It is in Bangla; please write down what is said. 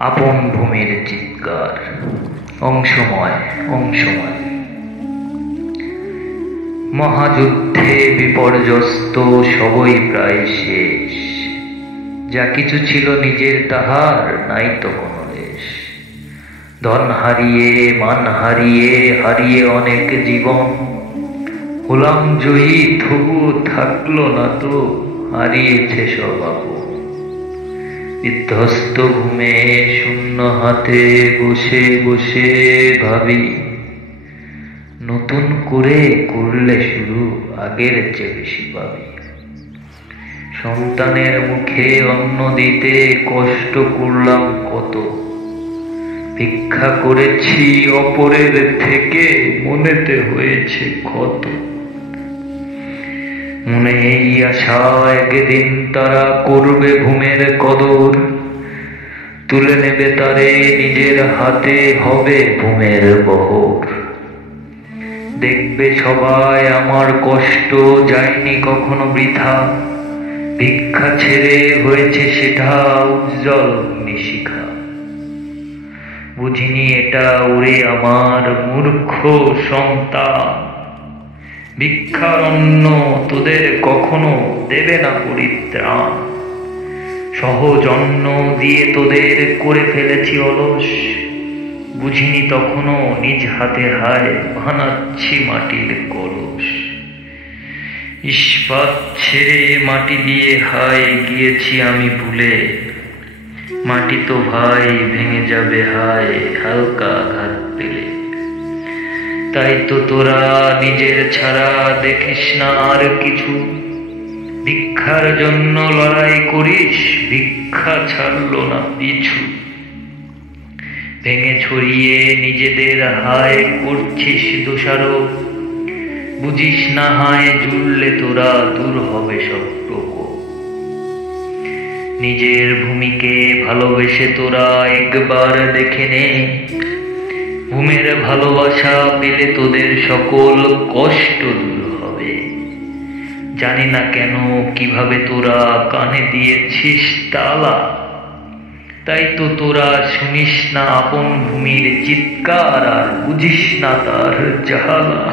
আপন ভূমির চিৎকার। অংশময় অংশময়। মহাযুদ্ধে বিপর্যস্ত সবই প্রায় শেষ। যা কিছু ছিল নিজের তাহার নাই তো কোনো লেশ। ধন হারিয়ে, মান হারিয়ে, হারিয়ে অনেক জীবন। হলাম জয়ী, তবু থাকলো না তো, হারিয়েছে সব আপন। বিধ্বস্ত ঘুমে শূন্য হাতে বসে বসে ভাবি, নতুন করে করলে শুরু আগের চেয়ে বেশি পাবি। সন্তানের মুখে অন্ন দিতে কষ্ট করলাম কত, ভিক্ষা করেছি অপরের থেকে, মনেতে হয়েছে ক্ষত। মনে এই আশা একদিন তারা করবে ভূমের কদর, তুলে নেবে তারে নিজের হাতে, হবে ভূমের বহর। দেখবে সবাই আমার কষ্ট যায়নি কখনো বৃথা, ভিক্ষা ছেড়ে হয়েছে সেটা উজ্জ্বল অগ্নিশিখা। বুঝিনি এটা ওরে আমার মূর্খ সন্তান, ভিক্ষার অন্ন তোদের কখনো দেবে না পরিত্রাণ। সহজ অন্ন দিয়ে তোদের করে ফেলেছি অলস, বুঝিনি তখনও নিজ হাতে হায় বানাচ্ছি মাটির কলস। ইস্পাত ছেড়ে মাটি দিয়ে হায় গিয়েছি আমি ভুলে, মাটি তো ভাই ভেঙে যাবে হায় হালকা আঘাত পেলে। তাই তো তোরা নিজের ছাড়া দেখিস না আর কিছু, ভিক্ষার জন্য লড়াই করিস, ভিক্ষা ছাড়লো না পিছু। ভেঙে ছড়িয়ে নিজেদের হায় করছিস দোষারোপ, বুঝিস না হায় জুড়লে তোরা দূর হবে সব প্রকোপ। নিজের ভূমিকে ভালোবেসে তোরা একবার দেখে নে, ভূমের ভালোবাসা পেলে তোদের সকল কষ্ট দূর হবে। জানি না কেন কিভাবে তোরা কানে দিয়েছিস তালা, তাই তো তোরা শুনিস না আপন ভূমির চিৎকার, আর বুঝিস না তার জ্বালা।